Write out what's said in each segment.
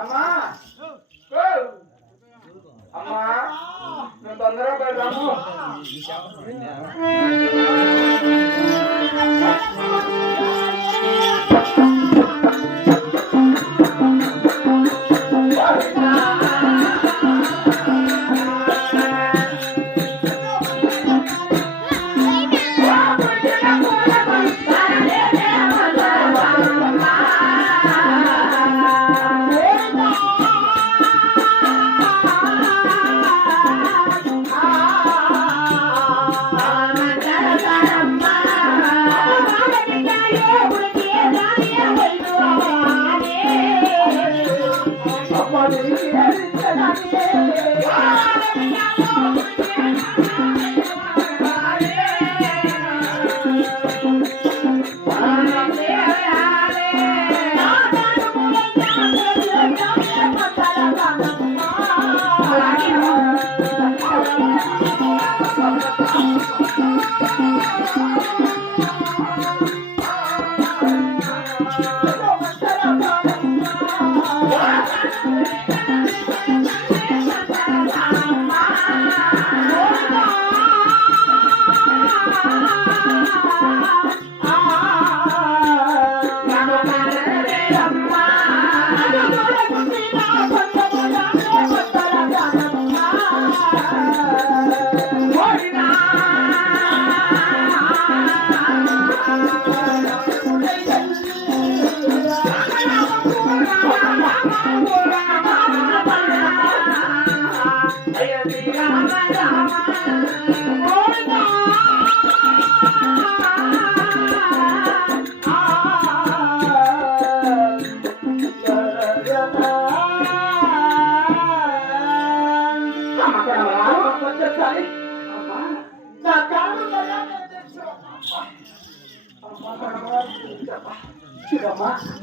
అమ్మా అమ్మా నువ్వు తొందరగా పెడదాము.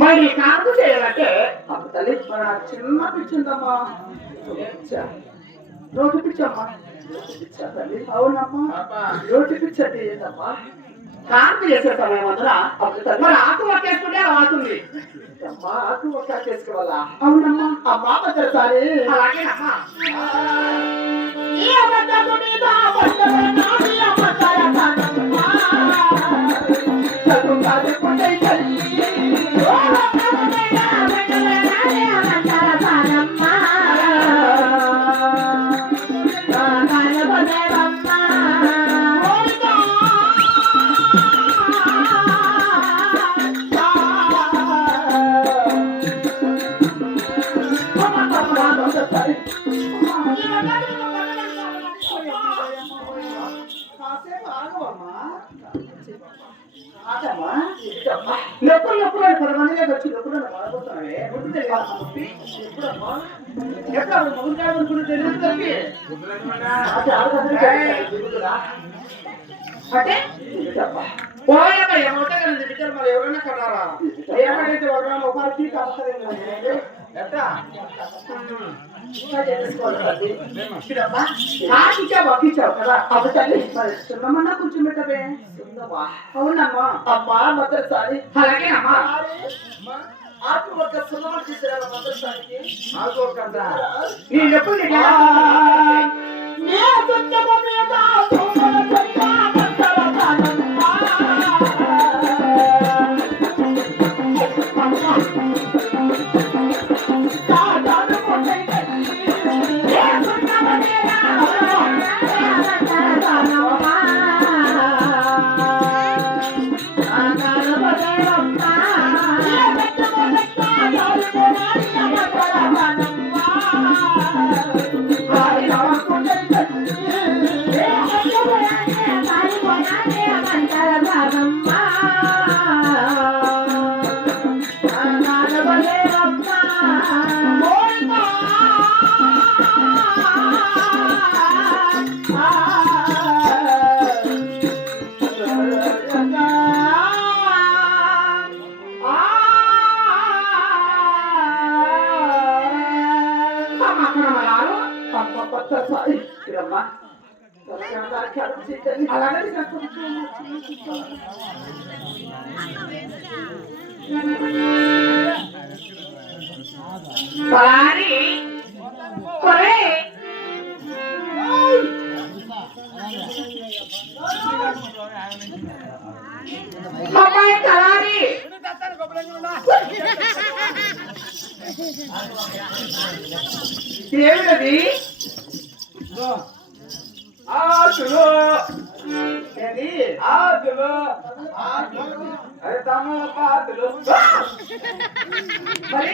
మరి కాదు చేయాలంటే తల్లి చిన్న పిచ్చిందమ్మా, రోడ్డు పిచ్చమ్మా. తల్లి అవునమ్మా, రోడ్డు పిచ్చండి ఏంటమ్మా? కాంతి చేసే సమయం అందరా మరి ఆకు ఒక్కేసుకుంటే అవుతుంది. అమ్మా ఆకు ఒక్క చేసుకోవాలా? అవునమ్మా. అమ్మా భద్రసారి అలాగేనమ్మా. ఎప్పుడు ఎప్పుడు 10 మందిగా వచ్చి ఎప్పుడు బాధపోతున్నావే? ఎప్పుడమ్మా ఎక్కడ మొదలు కాదనుకుంటే తెలియదు తల్లి. అంటే పోయాక ఏమంటే బిడ్డలు మరి ఎవరైనా కన్నారా? ఏమైతే ఎవరైనా ఒకరు తీసి అవసరం ఎట్లా ఇచ్చావు కదా అప్పుడు తల్లి మరి చిన్నమన్నా కొంచెం పెట్టవే. అవునమ్మా. అమ్మా మొదటిసారి అలాగేనమ్మా. ఆకు ఒక సున్నమని తీసుకురా మొదటిసారికి. ఆకు ఒక నేను ఎప్పుడు అలాగే తలారి ఒరే అమ్మాయి తలారి ఏమిటది ఆకులు ఏంది ఆకులు అరే తమలపాకులు మరి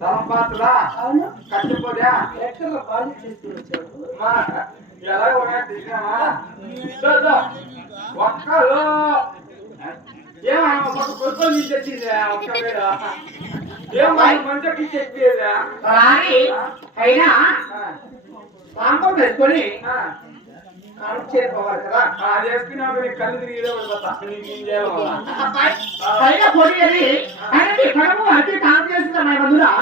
తమలపాకులా అవును కట్టిపోయా ఎక్కడ బాగా చేస్తూ వచ్చావు ఎలా ఉన్నా తీసామా ఒక్కలు ఏమన్నా ఒక కొడుకులు నుంచి తెచ్చిందా ఒక్క వేళ ఏమన్నా మంచికి చెప్పేదా తలారి అయినా సాంబార్ వేసుకొని కాలం చేరుకోవాలి కదా అది వేసుకున్నావు నీకు కళ్ళు తిరిగి ఇదే పడిపోతా నీకు ఏం చేయాలి పైగా పొడిగది ఆయనకి కడము అతి కాలం చేస్తున్నా మందురా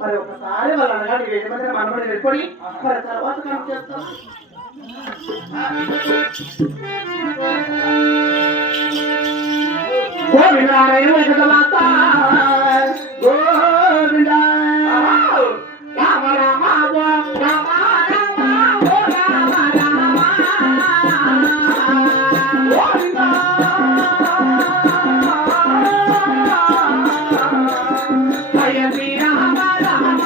మరి ఒకసారి వాళ్ళ అనగా నీ యజమాని మనమని వెళ్ళిపోయి మరి తర్వాత కాలం చేస్తాం గోవిందారాయణ వెంకటమాత గోవింద రామ రామ రామ రామ ఓ రామ రామ గోవింద జయ శ్రీ రామ రామ రామ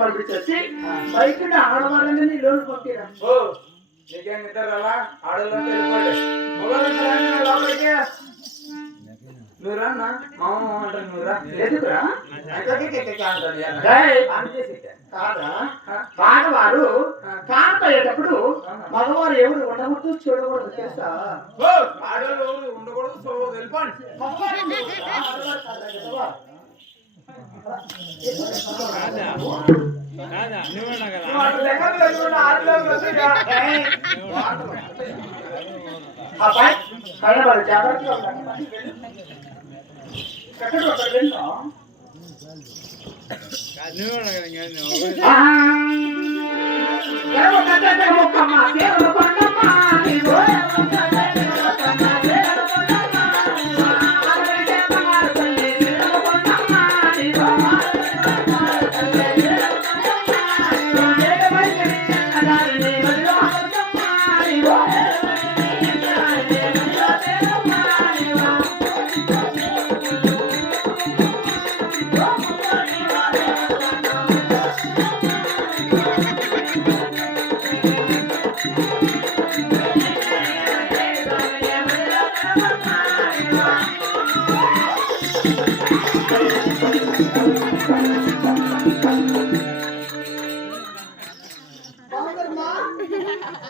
పంపించేసి బయట ఆడవాళ్ళని లోన్ పంపిరా. ఓ నీకేం నిద్రలా ఆడవాళ్ళంతా వెళ్ళిపోండి. మొగలంతా రండి లోపలికి. నువ్వు రా అన్న. మామ అంటాను నువ్వు రా. ఎందుకురా? అంటాడు కాదా ఆడవారు కాకపోయేటప్పుడు మగవారు ఎవరు ఉండకూడదు చూడకూడదు తెలుసా? ఆడవాళ్ళు ఉండకూడదు వెళ్ళిపోండి. అబ్బాయి కళ్ళబడి జాగ్రత్తగా ఉండాలి.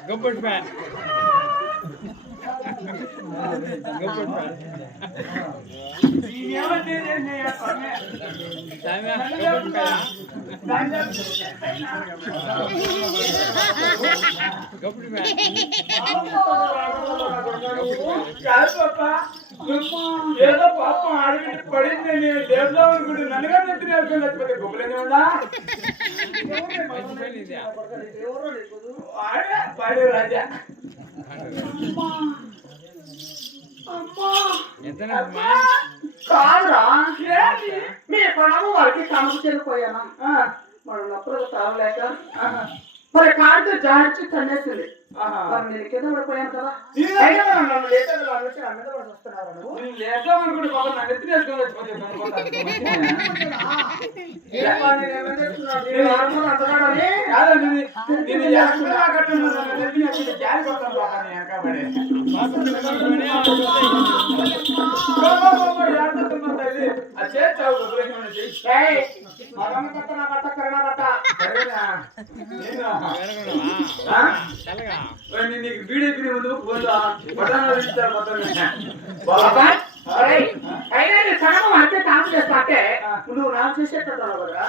గబ్బట్ ఫ్యాన్ గబ్బట్ ఫ్యాన్ గబ్బట్ ఫ్యాన్ ఏదో పాపం ఆడబిడ్డ పడింది దేవుడు అనుకుంటే నన్నుగా నెత్తి నేర్చుకుని లేకపోతే గొప్పలేని ఉందా పాడే రాజా కాదురా మీ పొడవు వారికి కనుక చెల్లిపోయానా మన నొప్పులకు తాగలేక మరి కాడితో జాడ్చి తన్నేసింది మరి నేను కింద పడిపోయాను కదా నన్ను లేక వస్తున్నారు నువ్వు లేదామనుకుంటే పాపం నా నెత్తి నేర్చుకుని నీకు బీడెక్కిన ముందు నువ్వు నాకు చేసేటట్టున్నావు కదా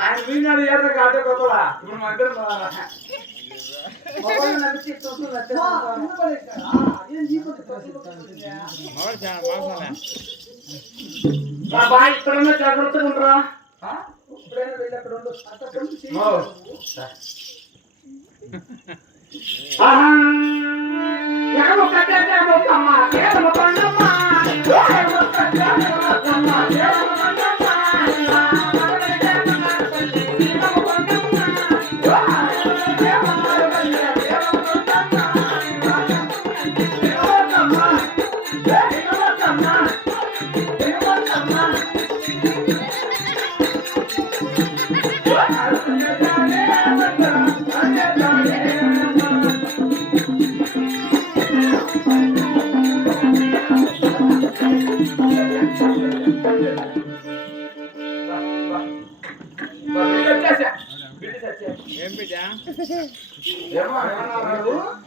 ఆయన వీనాడు ఏడకి ఆటే కొత్తవా ఇప్పుడు మా ఇద్దరు ఇక్కడున్న జాగ్రత్తగా ఉండరా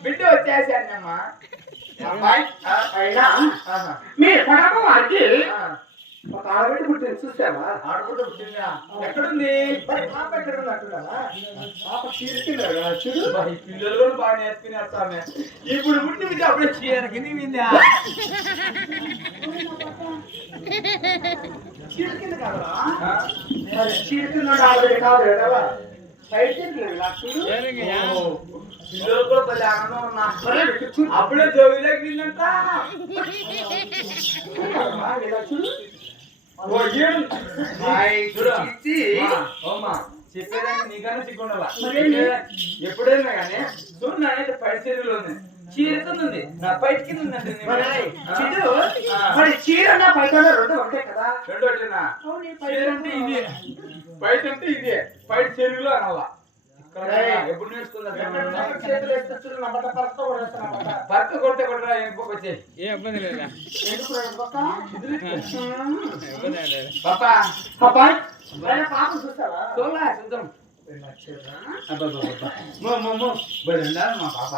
బిడ్డ వచ్చేసానమ్మా మీ పడమ వారికి ఒక ఆడబిడ్డ పుట్టింది చూసావా ఆడబిడ్డ పుట్టిందా ఎక్కడుంది పాప ఎక్కడ ఉన్నట్టున్నావా పాప చీరుతున్నాడు చూడు ఈ పిల్లలు కూడా బాగా నేర్చుకునేస్తామే ఇప్పుడు పుట్టి బిడ్డ అప్పుడే చీరకి విందా చీరుకింది కాదురా చీరుకున్నాడు ఆడబిడ్డ కాదు కదా పిల్లలు కూడా పది ఆనందం ఉన్నా అప్పుడే జోగిలోకి విందంట చెప్పేదాన్ని నీకన్నా సిగ్గుండాలా ఎప్పుడైనా కానీ చూడు నానైతే పై చెరువులో ఉంది చీరుతుంది నా పైట కింద ఉందండి చీర పైట రెండు ఒకటే కదా రెండు ఒకటేనా చీరంటే ఇది బయట అంటే ఇదే బయట చెరువులో అనాలా ఎప్పుడు భర్త కొడితే కొట్టరా ఇంకొక వచ్చే ఏ ఇబ్బంది లేదా పాపా పాప చూస్తావా చూడలా చూద్దాం మా పాప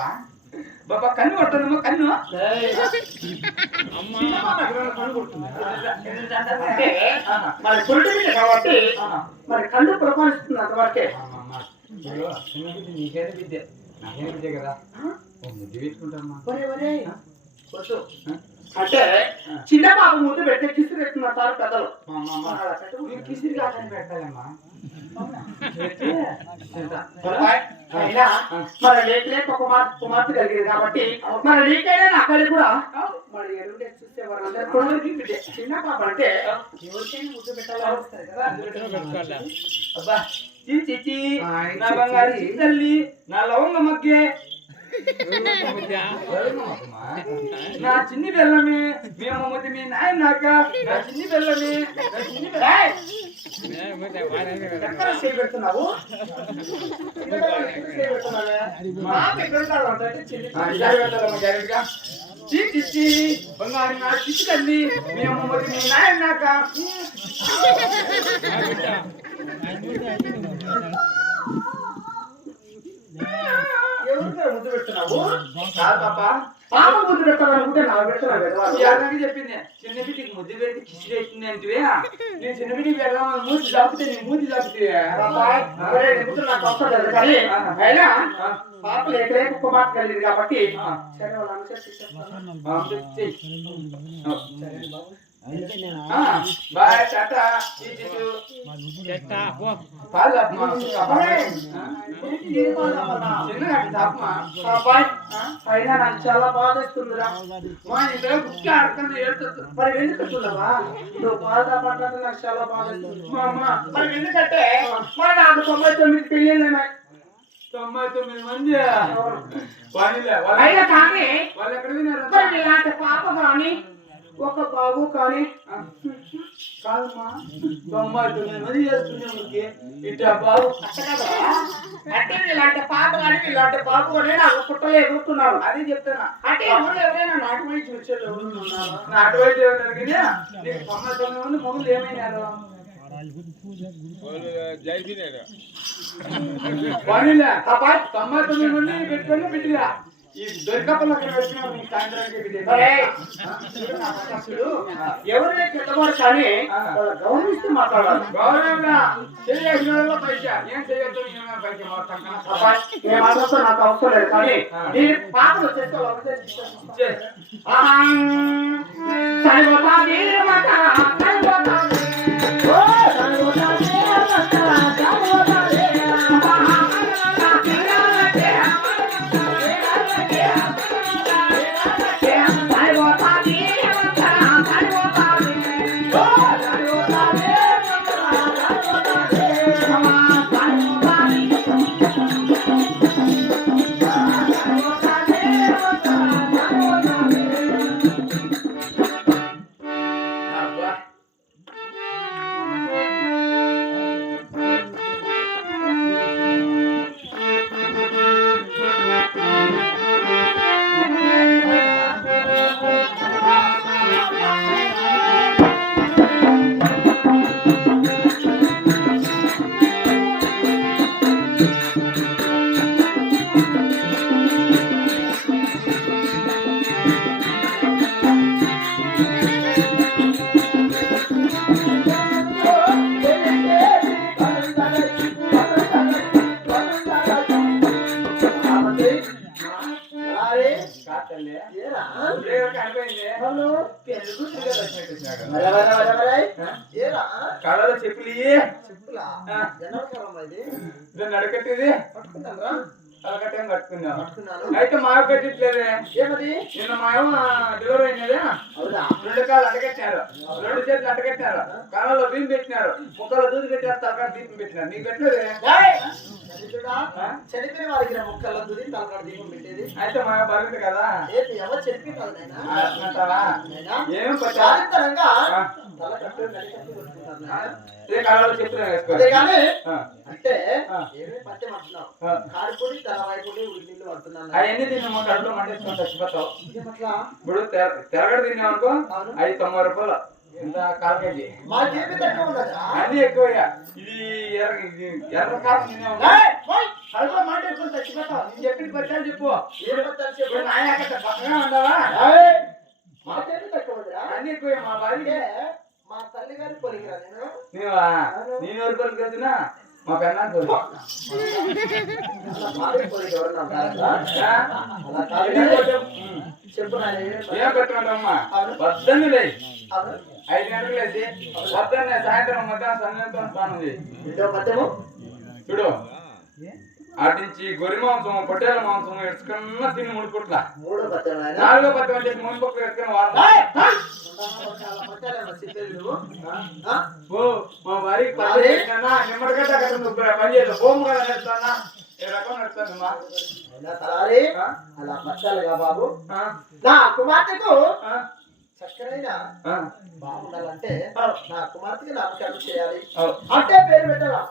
బాబా కన్ను కొట్టదమ్మా కన్ను మరి పురుటి మీద కాబట్టి మరి కన్ను ప్రకాశిస్తుంది అంతవరకే నీకేనే విద్య నాకేనే విద్య కదా ముద్దు పెట్టుకుంటామ్మా వద్దు. అంటే చిన్న బాబు ముందు పెట్టే కిసిరి పెట్టుకున్నారు పెద్దలు. నీకు కిసిరి కాదని పెట్టాలమ్మా. అయినా మన లేక కుమార్తె కలిగింది కాబట్టి మన లేకైనా నాకది కూడా మరి ఎరువుడే చూస్తే వాళ్ళందరూ కూడా చిన్న పాప అంటే ఎవరికైనా ముద్దు పెట్టాలని వస్తారు కదా. పెట్టుకోవాలా అబ్బా చిచి నా బంగారు చిత్తల్లి నా లవంగ మగ్గే నా చిన్ని బెల్లమే మేము మొదటి మీ నాయన నాక నా చిన్ని బెల్లమే నా చిన్ని ఎక్కడ చేయబెడుతున్నావు చిచ్చి బంగారు నా చిచ్చి తల్లి మేము మొదటి మీ నాయన నాక ఎవరికైనా ముద్దు పెడుతున్నావు కాదు పాప పాప ముద్దు పెట్టాలనుకుంటే నాకు పెడుతున్నావు. చెప్పింది చిన్న బిడ్డకి ముద్దు పెడితే కిసిరి అవుతుంది అంటే నేను చిన్న బిడ్డకి వెళ్దామని మూతి చాపితే నీ మూతి చాపితే నాకు అవసరం లేదు కానీ అయినా పాప లేకలే కుమార్తె కలిగింది కాబట్టి సరే వాళ్ళ బాయ్ టాటా పాలు అయినా నాకు చాలా బాధేస్తుందిరా. మా ఇంట్లో గుర్తు ఆడుతున్నా ఏడుతుంది మరి ఎందుకుంటున్నావా నువ్వు బాధపడ్డాక నాకు చాలా బాధేస్తుంది. మా అమ్మ మరి ఎందుకంటే మరి నాకు 99 పెళ్ళిళ్ళైనాయి. 99 మంది వాణిలే అయినా కానీ వాళ్ళు ఎక్కడ విన్నారు మరి ఇలాంటి పాప కానీ ఒక బాబు కానీ కాదమ్మా 99 మంది చేస్తుండే మనకి ఇట్లా బాబు అంటే ఇలాంటి పాప కానీ ఇలాంటి బాబు కానీ నాకు పుట్టలు ఎదుగుతున్నారు. అది చెప్తానా అంటే ఎవరు ఎవరైనా నాటు వైపు చూసేది ఎవరు ఉన్నారు? నాటు వైపు ఉన్నారు కదా నీకు 99 మంది మొగులు ఏమైనారు వాణిలే 99 మంది పెట్టుకొని బిడ్డగా ఈ దొరికపల్లి అక్కడ వచ్చిన మీ సాయంత్రానికి ఎవరైనా పెద్దవారు కానీ గౌరవిస్తూ మాట్లాడాలి. గౌరవంగా చేయాల్సిన పైసా ఏం చేయొచ్చు పైసా మొత్తం ఏ మాత్రం నాకు అవసరం లేదు కానీ నేను పాపలు వచ్చేస్తే కళలో చెప్పులు నడకట్టేది తలకట్టేం కట్టుకున్నాను అయితే మాయ కట్టిట్లేదే ఏమది నిన్న మాయం డెలివరీ అయినదే 2 కాళ్ళు అటకట్టినారు 2 చేతులు అటకట్టినారు కళలో దీపం పెట్టినారు ముక్కలో దూది పెట్టారు తలకాడ దీపం పెట్టినారు నీకు పెట్టలేదే చనిపోయిన వారికి ముక్కల్లో దూది తలకాడ దీపం పెట్టేది అయితే మాయ బాగుంది కదా ఎవరు చెప్పినారు ఏం చారిత్రంగా కళలో చెప్తున్నా అదే కానీ అంటే ఏమీ పత్యం అంటున్నావు కారుపొడి తలవాయిపొడి ఉల్లిళ్ళు పడుతున్నాను అవన్నీ తిన్నాము కడుపులో మంటేసుకొని చచ్చిపోతావు ఇప్పుడు తెరగడ తిన్నావు అనుకో 90 రూపాయలు ఎంత కాల్ కేజీ అన్ని ఎక్కువయ్యా ఇది ఎర్ర కారం తిన్నావు కడుపులో మంటేసుకొని చచ్చిపోతావు నేను చెప్పిన పచ్చాలు చెప్పు పక్కగా ఉండవా అన్ని ఎక్కువ మా భార్య మా తల్లి గారి పొలిగిరా నేను ఎవరి పొలికి వెళ్తున్నా మా పెన్నాన్ని చెప్పు నాయన ఏం పెట్టమంటావమ్మా పొద్దున్నే లే 5 గంటలకు లేచి పొద్దున్నే సాయంత్రం మధ్యాహ్నం సాయంత్రం స్నానం చేయి చూడు అటించి గొర్రె మాంసం పొట్టేల మాంసం ఎడుచుకున్నా తిని 3 పూట్ల 4వ పత్యం అంటే 3 పూట్ల ఎడుచుకుని వారం మా వారికి నిమ్మడిగడ్డ కదా పని చేద్దాం హోమ్ కదా నేర్చుకున్నా ఏ రకం నేర్చుకుందమ్మా అలా పట్టాలిగా బాబు నా కుమార్తెకు చక్కరైన బాగుండాలంటే నా కుమార్తెకి నామకరణం చేయాలి అంటే పేరు పెట్టాలా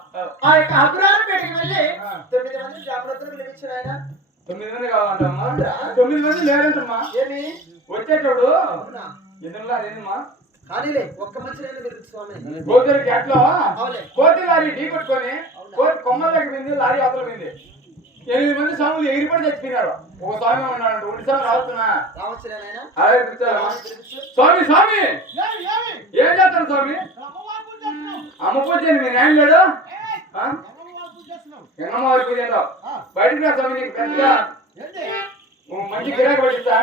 ఆ యొక్క అగ్రహారం పేటకి వెళ్ళి 9 మంది జాగ్రత్తలు పిలిపించాడు ఆయన 9 మంది కావాలంటమ్మా 9 మంది లేరంటమ్మా ఏమి వచ్చేటోడు ఎదురులా అదేనమ్మా కానీలే ఒక్క మంచి రైలు మీరు స్వామి గోదరి గ్యాట్లో కోతి లారీ ఢీ కొట్టుకొని కోతి కొమ్మల దగ్గర పోయింది లారీ అవతల పోయింది 8 మంది స్వాములు ఎగిరిపడి చచ్చిపోయినారు ఒక స్వామి ఉన్నాడు 2 స్వామి రావచ్చునా స్వామి స్వామి ఏం చేస్తాను స్వామి అమ్మ పూజ మీ నాయన లేడు ఎన్నమ్మ వారి పూజ బయటకు రా స్వామి నీకు పెద్దగా మంచి గిరాకీ పడిస్తా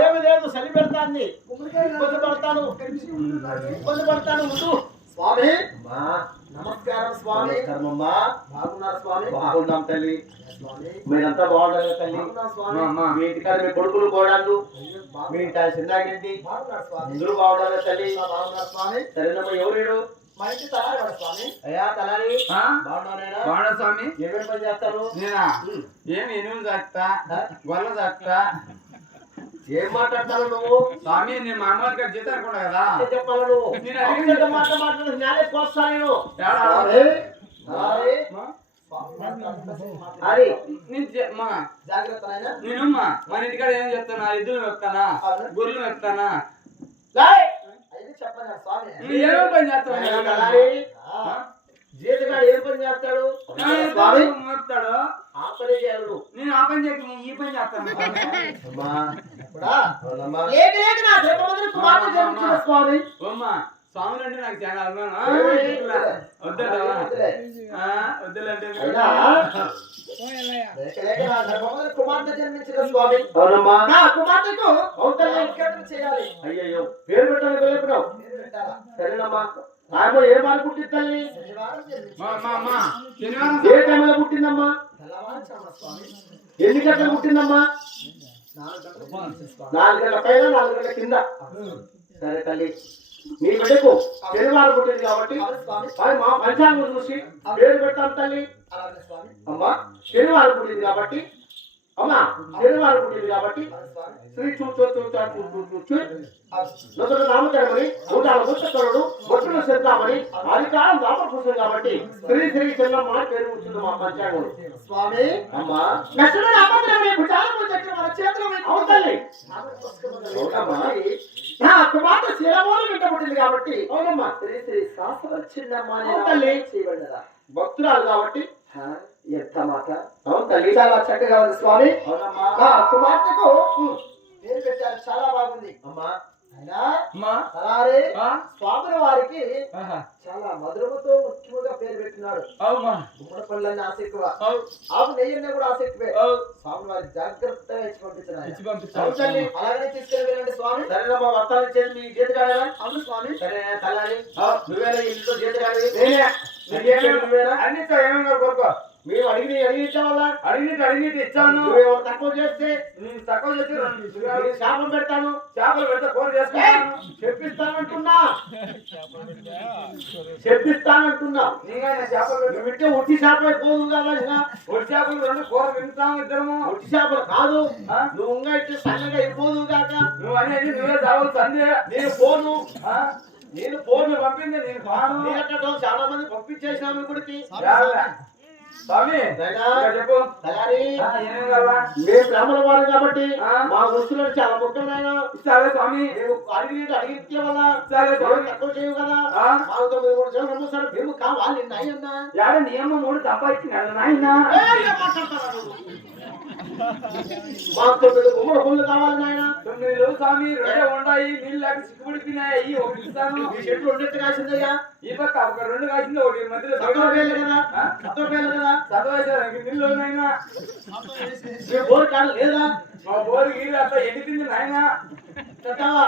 ఏమి లేదు చలి పెడతాంది ఇబ్బంది పడతాను ఉండు స్వామి నమస్కారం స్వామి బాగున్నారు స్వామి బాగున్నాం తల్లి మీరంతా బాగుండాలి తల్లి మీ ఇంటికాడ మీ కొడుకులు కోడాళ్ళు మీ ఇంటి చిన్నాగింటి అందరూ బాగుండాలి తల్లి స్వామి సరేనమ్మా ఎవరు మా ఇంటి తలారి స్వామి అయ్యా తలారి బాగున్నా స్వామి ఏమేమి పని చేస్తారు నేనా ఏమి ఎనుగులు చాకుతా గొల్ల చాకుతా ఏం మాట్లాడతావు నువ్వు స్వామి నేను మా అమ్మగారి గారు జీతం అనుకున్నా కదా చెప్పాలి నువ్వు నేను అడిగిన మాట్లాడుతున్నా జ్ఞానేసి వస్తాను అది మా జాగ్రత్త నేనమ్మా మన ఇంటికాడ ఏం చెప్తానా ఎద్దులు వెప్తానా గొర్రెలు వెప్తానా చెప్పండి స్వామి ఏమో పని చేస్తాను జీతగాడు ఏం పని చేస్తాడు స్వామి వెప్తాడు ఆ పని చేయాలి నేను ఆ పని చేయక ఈ పని చేస్తాను స్వామి అమ్మా స్వాములు అంటే నాకు చాలా అభిమానం వద్దులంటే కుమార్తె జన్మించిన స్వామి నా కుమార్తెకు చేయాలి అయ్యో పేరు పెట్టాలి వెళ్ళిపోయావు సరేనమ్మా ఆమె ఏం అనుకుంటుంది తల్లి శనివారం ఏ టైంలో పుట్టిందమ్మా? ఎన్ని గంటలు పుట్టిందమ్మా? 4 గంటల పైన 4 గంటల కింద. సరే తల్లి, నీ బిడ్డకు శనివారం పుట్టింది కాబట్టి అది మా పంచాంగం చూసి పేరు పెడతాం తల్లి. అమ్మా శనివారం పుట్టింది కాబట్టి శ్రీ చూచు నామకరణమని 140 బొట్టులు చెప్తామని అధికారం దాపకూసం కాబట్టి శ్రీ శ్రీ చెల్లమ్మ పేరు వచ్చింది మా పంచాంగం. స్వామి అమ్మా కుమార్తె శిరమోలు వింటబడింది కాబట్టి అవునమ్మా శ్రీ శ్రీ శాస్త్ర చిన్నమ్మ తల్లి చేయబడ్డదా భక్తురాలు కాబట్టి ఎంత మాట. అవును తల్లి, చాలా చక్కగా ఉంది స్వామి. అవునమ్మా కుమార్తెకు పేరు పెట్టారు, చాలా బాగుంది. అమ్మా అమ్మా అలాగే ఆ? స్వాముల వారికి ఆహా. చాలా మధురముతో ముఖ్యముగా పేరు పెట్టినాడు. అవుమా గుమ్మడి పళ్ళని ఆశ ఎక్కువ, అవు ఆవు నెయ్యి కూడా ఆశ ఎక్కువే. అవు స్వామి వారి జాగ్రత్తగా ఇచ్చి పంపించారు. ఇచ్చి పంపించాలి. అలాగనే తీసుకెళ్ళి వెళ్ళండి స్వామి. సరేనమ్మా వర్తాలు ఇచ్చేది మీ చేతి కాడరా? అవును స్వామి. సరే తల్లారి అవు. నువ్వేనా ఇంట్లో చేతి కాదు? నేనే. నువ్వేనా? అన్నితో ఏమేమి కోరుకో. మేము అడిగిన వల్ల అడిగినట్టు ఇచ్చాను. నువ్వేమో తక్కువ చేస్తే నేను తక్కువ చేసి నేను శాపం పెడతాను, చేపలు పెడితే కూర చేసుకుంటాను. చెప్పిస్తానంటున్నా నీగా చేపలు పెట్టి నువ్వు వింటే ఉట్టి చేప అయిపోదు కదా. ఒడి చేపలు 2 కూర తింటాము ఇద్దరము. ఉట్టి చేపలు కాదు, ఆ? నువ్వు ఇంకా ఇట్టే సన్నగా అయిపోదు కాక. నువ్వు అనేది నువ్వే చావలు సందే. నేను పోను, ఆ? నేను పోను. నువ్వు పంపింది నేను పాను. నేనక్కడ చాలా మంది పంపించేసినాము ఇప్పటికి. యాభై. స్వామి నాయనా, ఇంకా చెప్పు. తలారి, ఆ, ఏమేం కావాలా? మేము బ్రాహ్మణ వారు కాబట్టి ఆ? మా వస్తువులు చాలా ముఖ్యమైన. ఇస్తావే స్వామి. మేము అడిగితే వల్ల ఇస్తావే స్వామి. తక్కువ చేయవు కదా. ఆ? మాకు 9 సంవత్సరాలు నమ్ముతారు, మేము కావాలి నాయన్నా. యాడ నియమం 3 సంపాదించినాడు నాయన. ఏం మాట్లాడతారా నువ్వు? మాకు 9 గుమ్మడి పళ్ళు కావాలి నాయన. 9 రోజులు స్వామి 2 ఉన్నాయి. నీళ్ళు లేక సిక్కుడిపోయినాయి. ఒకటి ఇస్తాను. ఈ చెట్లు ఉండేట్టు కాసిందయ్యా. ఈ పక్క ఒక 2 కాసింది, ఒకటి మధ్యలో తక్కువ వేలు కదా, తక్కువ వేలు కదా. చదవేశారు నీళ్ళు నాయన. మీ బోరు కాదు లేదా? మా బోరు గీరు అంతా ఎండిపోయింది నాయన. చెప్తావా?